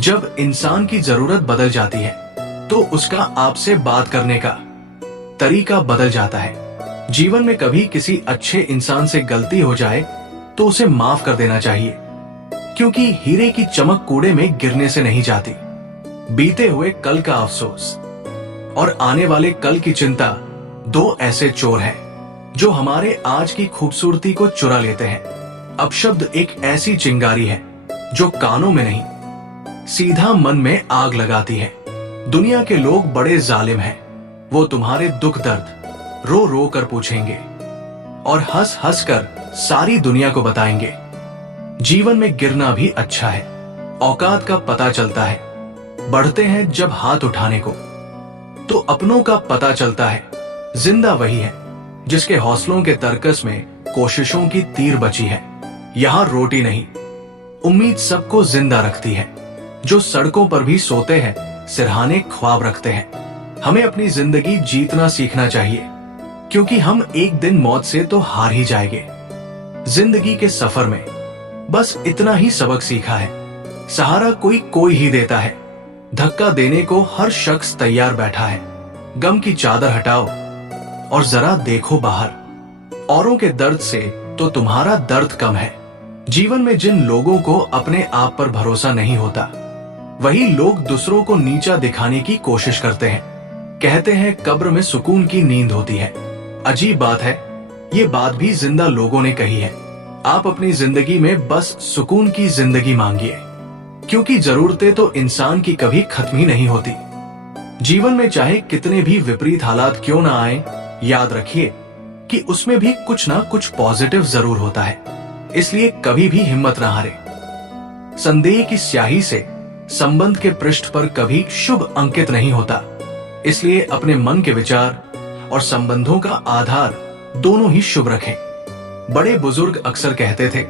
जब इंसान की जरूरत बदल जाती है तो उसका आपसे बात करने का तरीका बदल जाता है। जीवन में कभी किसी अच्छे इंसान से गलती हो जाए तो उसे माफ कर देना चाहिए, क्योंकि हीरे की चमक कूड़े में गिरने से नहीं जाती। बीते हुए कल का अफसोस और आने वाले कल की चिंता दो ऐसे चोर हैं जो हमारे आज की खूबसूरती को चुरा लेते हैं। अपशब्द एक ऐसी चिंगारी है जो कानों में नहीं, सीधा मन में आग लगाती है। दुनिया के लोग बड़े जालिम हैं। वो तुम्हारे दुख दर्द रो रो कर पूछेंगे और हंस हंस कर सारी दुनिया को बताएंगे। जीवन में गिरना भी अच्छा है, औकात का पता चलता है। बढ़ते हैं जब हाथ उठाने को तो अपनों का पता चलता है। जिंदा वही है जिसके हौसलों के तरकस में कोशिशों की तीर बची है। यहां रोटी नहीं, उम्मीद सबको जिंदा रखती है। जो सड़कों पर भी सोते हैं सिरहाने ख्वाब रखते हैं। हमें अपनी जिंदगी जीतना सीखना चाहिए, क्योंकि हम एक दिन मौत से तो हार ही जाएंगे। जिंदगी के सफर में बस इतना ही सबक सीखा है, सहारा कोई ही देता है। धक्का देने को हर शख्स तैयार बैठा है। गम की चादर हटाओ और जरा देखो बाहर। औरों के दर्द से तो तुम्हारा दर्द कम है। जीवन में जिन लोगों को अपने आप पर भरोसा नहीं होता, वही लोग दूसरों को नीचा दिखाने की कोशिश करते हैं। कहते हैं कब्र में सुकून की नींद होती है। अजीब बात है, ये बात भी जिंदा लोगों ने कही है। आप अपनी जिंदगी में बस सुकून की जिंदगी मांगिए, क्योंकि जरूरतें तो इंसान की कभी खत्म ही नहीं होती। जीवन में चाहे कितने भी विपरीत हालात क्यों ना आए, याद रखिए कि उसमें भी कुछ ना कुछ पॉजिटिव जरूर होता है। इसलिए कभी भी हिम्मत ना हारे। संदेह की स्याही से संबंध के पृष्ठ पर कभी शुभ अंकित नहीं होता। इसलिए अपने मन के विचार और संबंधों का आधार दोनों ही शुभ रखें। बड़े बुजुर्ग अक्सर कहते थे,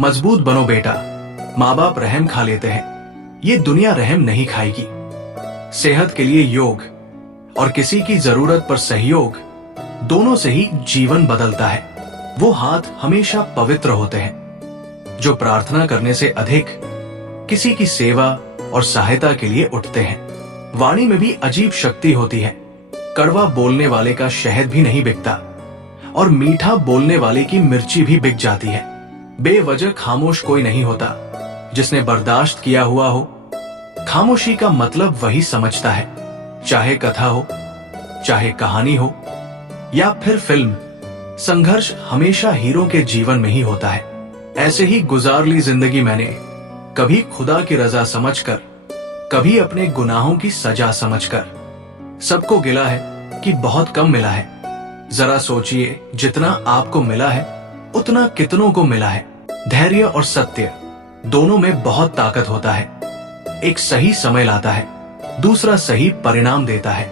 मजबूत बनो बेटा, माँ बाप रहम खा लेते हैं, ये दुनिया रहम नहीं खाएगी। सेहत के लिए योग और किसी की जरूरत पर सहयोग, दोनों से ही जीवन बदलता है। वो हाथ हमेशा पवित्र होते हैं जो प्रार्थना करने से अधिक किसी की सेवा और सहायता के लिए उठते हैं। वाणी में भी अजीब शक्ति होती है। कड़वा बोलने वाले का शहद भी नहीं बिकता और मीठा बोलने वाले की मिर्ची भी बिक जाती है। बेवजह खामोश कोई नहीं होता। जिसने बर्दाश्त किया हुआ हो, खामोशी का मतलब वही समझता है। चाहे कथा हो, चाहे कहानी हो या फिर फिल्म, संघर्ष हमेशा हीरो के जीवन में ही होता है। ऐसे ही गुजार ली जिंदगी मैंने, कभी खुदा की रजा समझकर, कभी अपने गुनाहों की सजा समझकर। सबको गिला है कि बहुत कम मिला है। जरा सोचिए, जितना आपको मिला है उतना कितनों को मिला है। धैर्य और सत्य दोनों में बहुत ताकत होता है। एक सही समय लाता है, दूसरा सही परिणाम देता है।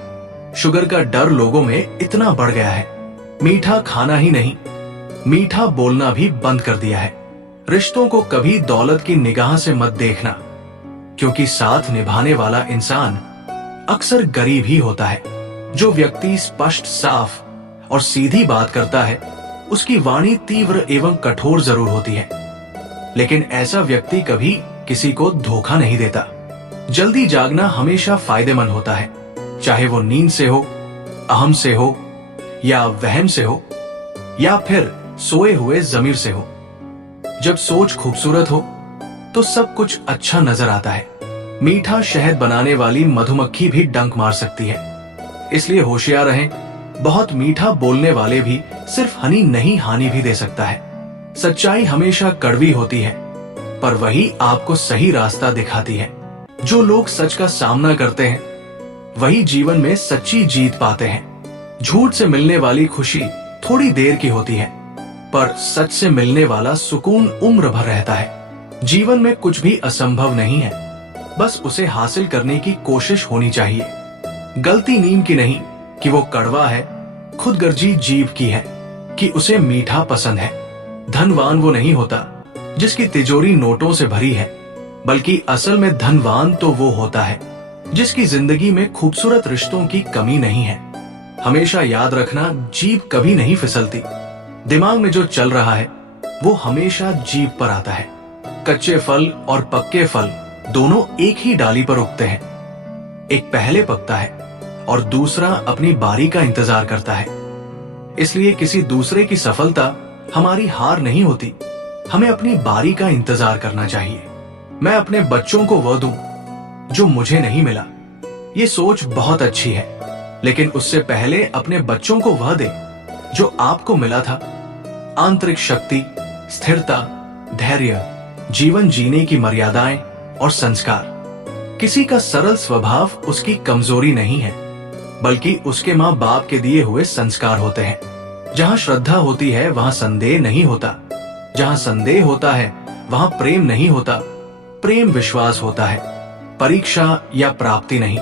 शुगर का डर लोगों में इतना बढ़ गया है, मीठा खाना ही नहीं, मीठा बोलना भी बंद कर दिया है। रिश्तों को कभी दौलत की निगाह से मत देखना, क्योंकि साथ निभाने वाला इंसान अक्सर गरीब ही होता है। जो व्यक्ति स्पष्ट, साफ और सीधी बात करता है, उसकी वाणी तीव्र एवं कठोर जरूर होती है, लेकिन ऐसा व्यक्ति कभी किसी को धोखा नहीं देता। जल्दी जागना हमेशा फायदेमंद होता है, चाहे वो नींद से हो, अहम से हो या वहम से हो, या फिर सोए हुए जमीर से हो। जब सोच खूबसूरत हो तो सब कुछ अच्छा नजर आता है। मीठा शहद बनाने वाली मधुमक्खी भी डंक मार सकती है, इसलिए होशियार रहें। बहुत मीठा बोलने वाले भी सिर्फ हनी नहीं, हानि भी दे सकता है। सच्चाई हमेशा कड़वी होती है, पर वही आपको सही रास्ता दिखाती है। जो लोग सच का सामना करते हैं वही जीवन में सच्ची जीत पाते हैं। झूठ से मिलने वाली खुशी थोड़ी देर की होती है, पर सच से मिलने वाला सुकून उम्र भर रहता है। जीवन में कुछ भी असंभव नहीं है, बस उसे हासिल करने की कोशिश होनी चाहिए। गलती नीम की नहीं कि वो कड़वा है, खुदगर्जी जीव की है कि उसे मीठा पसंद है। धनवान वो नहीं होता जिसकी तिजोरी नोटों से भरी है, बल्कि असल में धनवान तो वो होता है जिसकी जिंदगी में खूबसूरत रिश्तों की कमी नहीं है। हमेशा याद रखना, जीभ कभी नहीं फिसलती। दिमाग में जो चल रहा है वो हमेशा जीभ पर आता है। कच्चे फल और पक्के फल दोनों एक ही डाली पर उगते हैं। एक पहले पकता है और दूसरा अपनी बारी का इंतजार करता है। इसलिए किसी दूसरे की सफलता हमारी हार नहीं होती, हमें अपनी बारी का इंतजार करना चाहिए। मैं अपने बच्चों को वह दूं जो मुझे नहीं मिला, ये सोच बहुत अच्छी है, लेकिन उससे पहले अपने बच्चों को वह दे जो आपको मिला था। आंतरिक शक्ति, स्थिरता, धैर्य, जीवन जीने की मर्यादाएं और संस्कार। किसी का सरल स्वभाव उसकी कमजोरी नहीं है, बल्कि उसके माँ बाप के दिए हुए संस्कार होते हैं। जहां श्रद्धा होती है वहां संदेह नहीं होता, जहां संदेह होता है वहां प्रेम नहीं होता, प्रेम विश्वास होता है, परीक्षा या प्राप्ति नहीं।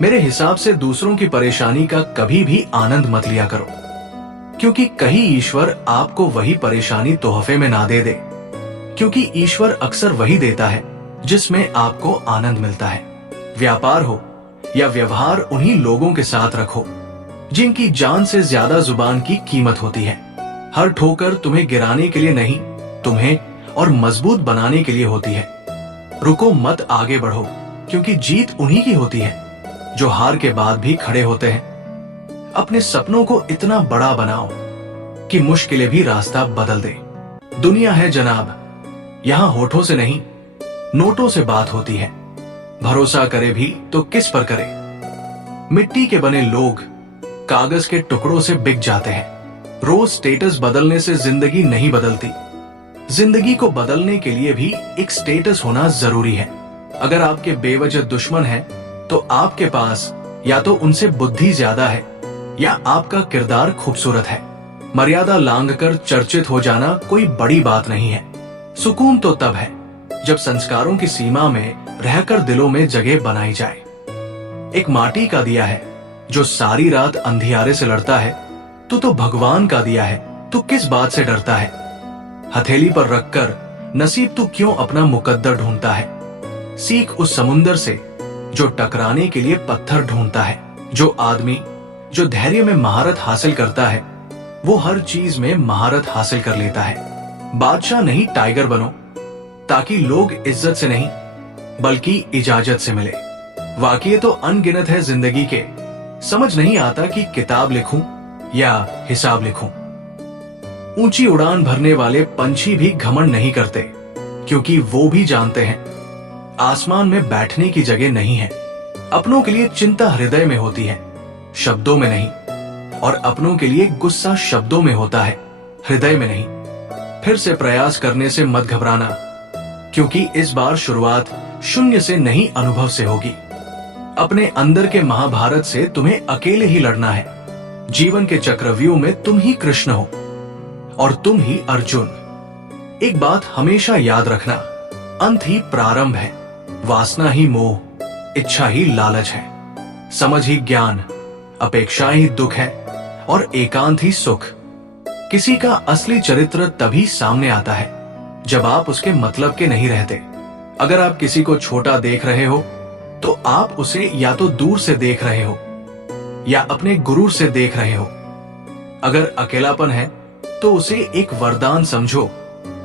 मेरे हिसाब से दूसरों की परेशानी का कभी भी आनंद मत लिया करो, क्योंकि कहीं ईश्वर आपको वही परेशानी तोहफे में ना दे दे, क्योंकि ईश्वर अक्सर वही देता है जिसमें आपको आनंद मिलता है। व्यापार हो या व्यवहार, उन्हीं लोगों के साथ रखो जिनकी जान से ज्यादा जुबान की कीमत होती है। हर ठोकर तुम्हें गिराने के लिए नहीं, तुम्हें और मजबूत बनाने के लिए होती है। रुको मत, आगे बढ़ो, क्योंकि जीत उन्हीं की होती है जो हार के बाद भी खड़े होते हैं। अपने सपनों को इतना बड़ा बनाओ कि मुश्किलें भी रास्ता बदल दे। दुनिया है जनाब, यहां होठों से नहीं नोटों से बात होती है। भरोसा करे भी तो किस पर करे। मिट्टी के बने लोग कागज के टुकड़ों से बिक जाते हैं। रोज स्टेटस बदलने से जिंदगी नहीं बदलती। जिंदगी को बदलने के लिए भी एक स्टेटस होना जरूरी है। अगर आपके बेवजह दुश्मन हैं, तो आपके पास या तो उनसे बुद्धि ज्यादा है या आपका किरदार खूबसूरत है। मर्यादा लांघकर चर्चित हो जाना कोई बड़ी बात नहीं है। सुकून तो तब है जब संस्कारों की सीमा में रहकर दिलों में जगह बनाई जाए। एक माटी का दिया है जो सारी रात अंधियारे से लड़ता है, तो भगवान का दिया है, तू किस बात से डरता है। हथेली पर रखकर नसीब तू क्यों अपना मुकद्दर ढूंढता है। सीख उस समुंदर से जो टकराने के लिए पत्थर ढूंढता है। जो आदमी जो धैर्य में महारत हासिल करता है, वो हर चीज में महारत हासिल कर लेता है। बादशाह नहीं टाइगर बनो, ताकि लोग इज्जत से नहीं बल्कि इजाजत से मिले। वाकई तो अनगिनत है जिंदगी के, समझ नहीं आता कि किताब लिखूं या हिसाब लिखूं। ऊंची उड़ान भरने वाले पंछी भी घमंड नहीं करते, क्योंकि वो भी जानते हैं आसमान में बैठने की जगह नहीं है। अपनों के लिए चिंता हृदय में होती है, शब्दों में नहीं, और अपनों के लिए गुस्सा शब्दों में होता है, हृदय में नहीं। फिर से प्रयास करने से मत घबराना, क्योंकि इस बार शुरुआत शून्य से नहीं, अनुभव से होगी। अपने अंदर के महाभारत से तुम्हें अकेले ही लड़ना है। जीवन के चक्रव्यूह में तुम ही कृष्ण हो और तुम ही अर्जुन। एक बात हमेशा याद रखना, अंत ही प्रारंभ है। वासना ही मोह, इच्छा ही लालच है, समझ ही ज्ञान, अपेक्षा ही दुख है, और एकांत ही सुख। किसी का असली चरित्र तभी सामने आता है जब आप उसके मतलब के नहीं रहते। अगर आप किसी को छोटा देख रहे हो, तो आप उसे या तो दूर से देख रहे हो या अपने गुरूर से देख रहे हो। अगर अकेलापन है, तो उसे एक वरदान समझो,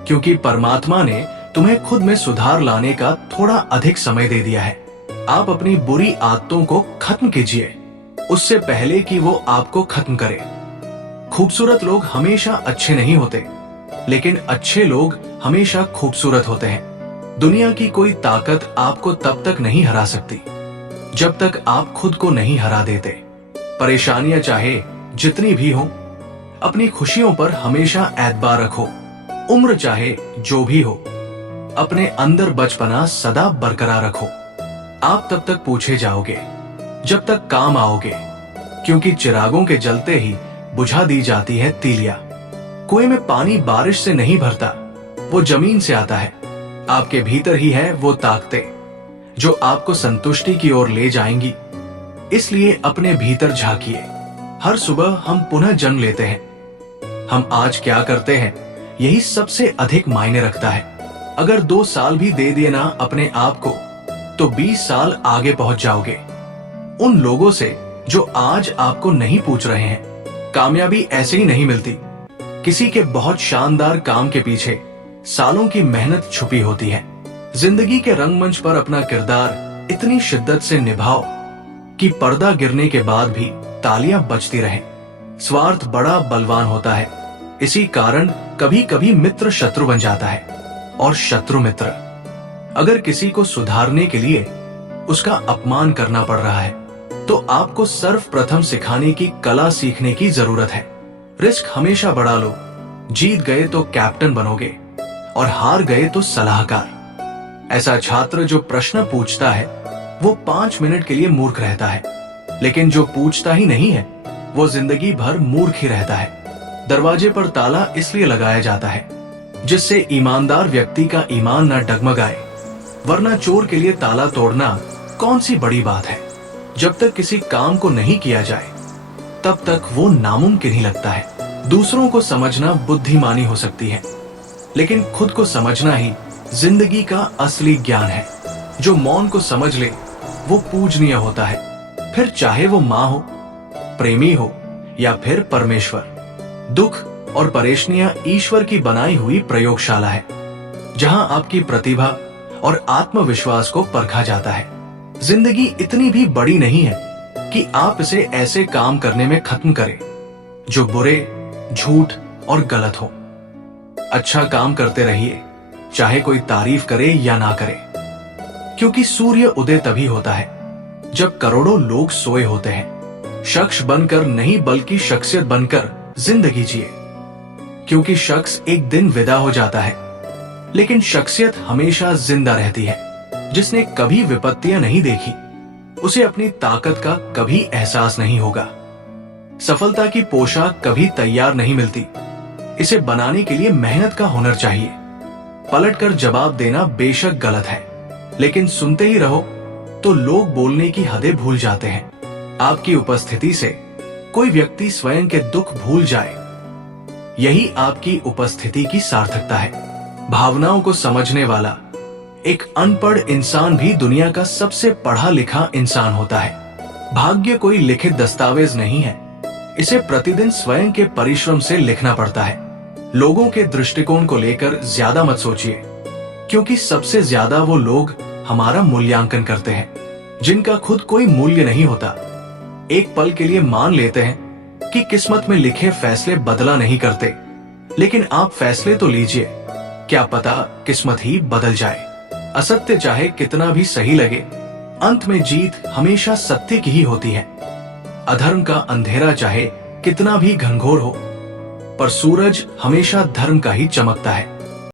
क्योंकि परमात्मा ने तुम्हें खुद में सुधार लाने का थोड़ा अधिक समय दे दिया है। आप अपनी बुरी आदतों को खत्म कीजिए, उससे पहले कि वो आपको खत्म करे। खूबसूरत लोग हमेशा अच्छे नहीं होते, लेकिन अच्छे लोग हमेशा खूबसूरत होते हैं। दुनिया की कोई ताकत आपको तब तक नहीं हरा सकती जब तक आप खुद को नहीं हरा देते। परेशानियां चाहे जितनी भी हो, अपनी खुशियों पर हमेशा एतबार रखो। उम्र चाहे जो भी हो, अपने अंदर बचपना सदा बरकरार रखो। आप तब तक पूछे जाओगे जब तक काम आओगे, क्योंकि चिरागों के जलते ही बुझा दी जाती है तीलियां। कुएं में पानी बारिश से नहीं भरता, वो जमीन से आता है। आपके भीतर ही है वो ताकतें जो आपको संतुष्टि की ओर ले जाएंगी। इसलिए अपने भीतर झांकिए। हर सुबह हम पुनः जन्म लेते हैं। हम आज क्या करते हैं, यही सबसे अधिक मायने रखता है। अगर 2 साल भी दे दिए ना अपने आप को, तो 20 साल आगे पहुंच जाओगे। उन लोगों से जो आज आपको नहीं पूछ रहे हैं, कामयाबी ऐसे ही नहीं मिलती। किसी के बहुत शानदार काम के पीछे सालों की मेहनत छुपी होती है। जिंदगी के रंगमंच पर अपना किरदार इतनी शिद्दत से निभाओ कि पर्दा गिरने के बाद भी तालियां बजती रहें। स्वार्थ बड़ा बलवान होता है, इसी कारण कभी कभी मित्र शत्रु बन जाता है और शत्रु मित्र। अगर किसी को सुधारने के लिए उसका अपमान करना पड़ रहा है तो आपको सर्वप्रथम सिखाने की कला सीखने की जरूरत है। रिस्क हमेशा बढ़ा लो, जीत गए तो कैप्टन बनोगे और हार गए तो सलाहकार। ऐसा छात्र जो प्रश्न पूछता है वो 5 मिनट के लिए मूर्ख रहता है, लेकिन जो पूछता ही नहीं है वो जिंदगी भर मूर्ख ही रहता है। दरवाजे पर ताला इसलिए लगाया जाता है जिससे ईमानदार व्यक्ति का ईमान न डगमगाए, वरना चोर के लिए ताला तोड़ना कौन सी बड़ी बात है। जब तक किसी काम को नहीं किया जाए तब तक वो नामुमकिन ही लगता है। दूसरों को समझना बुद्धिमानी हो सकती है, लेकिन खुद को समझना ही जिंदगी का असली ज्ञान है। जो मौन को समझ ले वो पूजनीय होता है, फिर चाहे वो माँ हो, प्रेमी हो या फिर परमेश्वर। दुख और परेशानियां ईश्वर की बनाई हुई प्रयोगशाला है, जहां आपकी प्रतिभा और आत्मविश्वास को परखा जाता है। जिंदगी इतनी भी बड़ी नहीं है कि आप इसे ऐसे काम करने में खत्म करें जो बुरे, झूठ और गलत हो। अच्छा काम करते रहिए, चाहे कोई तारीफ करे या ना करे, क्योंकि सूर्य उदय तभी होता है जब करोड़ों लोग सोए होते हैं। शख्स बनकर नहीं बल्कि शख्सियत बनकर जिंदगी जिए, क्योंकि शख्स एक दिन विदा हो जाता है लेकिन शख्सियत हमेशा जिंदा रहती है। जिसने कभी विपत्तियां नहीं देखी उसे अपनी ताकत का कभी एहसास नहीं होगा। सफलता की पोशाक कभी तैयार नहीं मिलती, इसे बनाने के लिए मेहनत का हुनर चाहिए। पलटकर जवाब देना बेशक गलत है, लेकिन सुनते ही रहो तो लोग बोलने की हदें भूल जाते हैं। आपकी उपस्थिति से कोई व्यक्ति स्वयं के दुख भूल जाए, यही आपकी उपस्थिति की सार्थकता है। भावनाओं को समझने वाला एक अनपढ़ इंसान भी दुनिया का सबसे पढ़ा लिखा इंसान होता है। भाग्य कोई लिखित दस्तावेज नहीं है, इसे प्रतिदिन स्वयं के परिश्रम से लिखना पड़ता है। लोगों के दृष्टिकोण को लेकर ज्यादा मत सोचिए, क्योंकि सबसे ज्यादा वो लोग हमारा मूल्यांकन करते हैं जिनका खुद कोई मूल्य नहीं होता। एक पल के लिए मान लेते हैं कि किस्मत में लिखे फैसले बदला नहीं करते, लेकिन आप फैसले तो लीजिए, क्या पता किस्मत ही बदल जाए। असत्य चाहे कितना भी सही लगे, अंत में जीत हमेशा सत्य की ही होती है। अधर्म का अंधेरा चाहे कितना भी घनघोर हो, पर सूरज हमेशा धर्म का ही चमकता है।